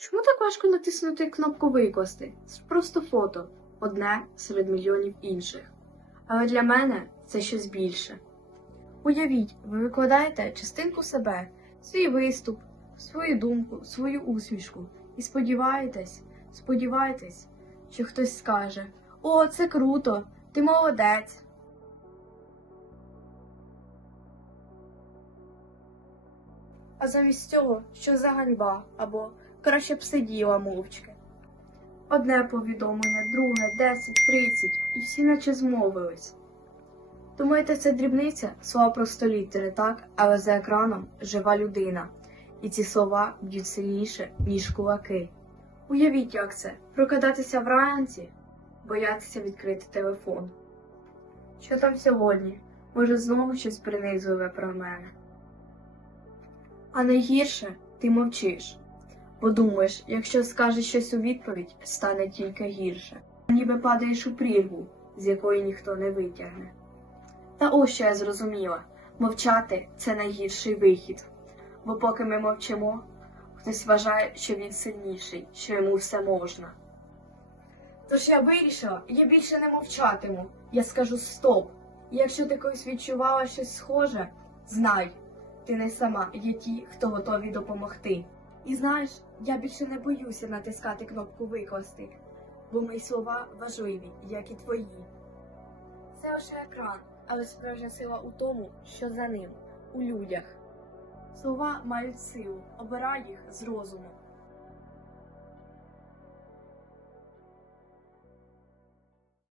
Чому так важко натиснути кнопку викласти? Це просто фото, одне серед мільйонів інших. Але для мене це щось більше. Уявіть, ви викладаєте частинку себе, свій виступ, свою думку, свою усмішку і сподіваєтесь, сподіваєтесь, що хтось скаже: О, це круто, ти молодець. А замість цього, що за ганьба, або краще б сиділа мовчки. Одне повідомлення, друге, десять, тридцять, і всі наче змовились. Думаєте, це дрібниця? Слова просто літери, так? Але за екраном жива людина. І ці слова б'ють сильніше, ніж кулаки. Уявіть, як це прокидатися вранці, боятися відкрити телефон. Що там сьогодні? Може, знову щось принизливе про мене. А найгірше ти мовчиш, бо думаєш, якщо скажеш щось у відповідь, стане тільки гірше. Ніби падаєш у прірву, з якої ніхто не витягне. Та ось що я зрозуміла мовчати це найгірший вихід. Бо поки ми мовчимо, хтось вважає, що він сильніший, що йому все можна. Тож я вирішила, я більше не мовчатиму. Я скажу стоп. Якщо ти колись відчувала щось схоже, знай, ти не сама, є ті, хто готові допомогти. І знаєш, я більше не боюся натискати кнопку викласти, бо мої слова важливі, як і твої. Це лише екран, але справжня сила у тому, що за ним, у людях. Слова мають силу, обирай їх з розуму.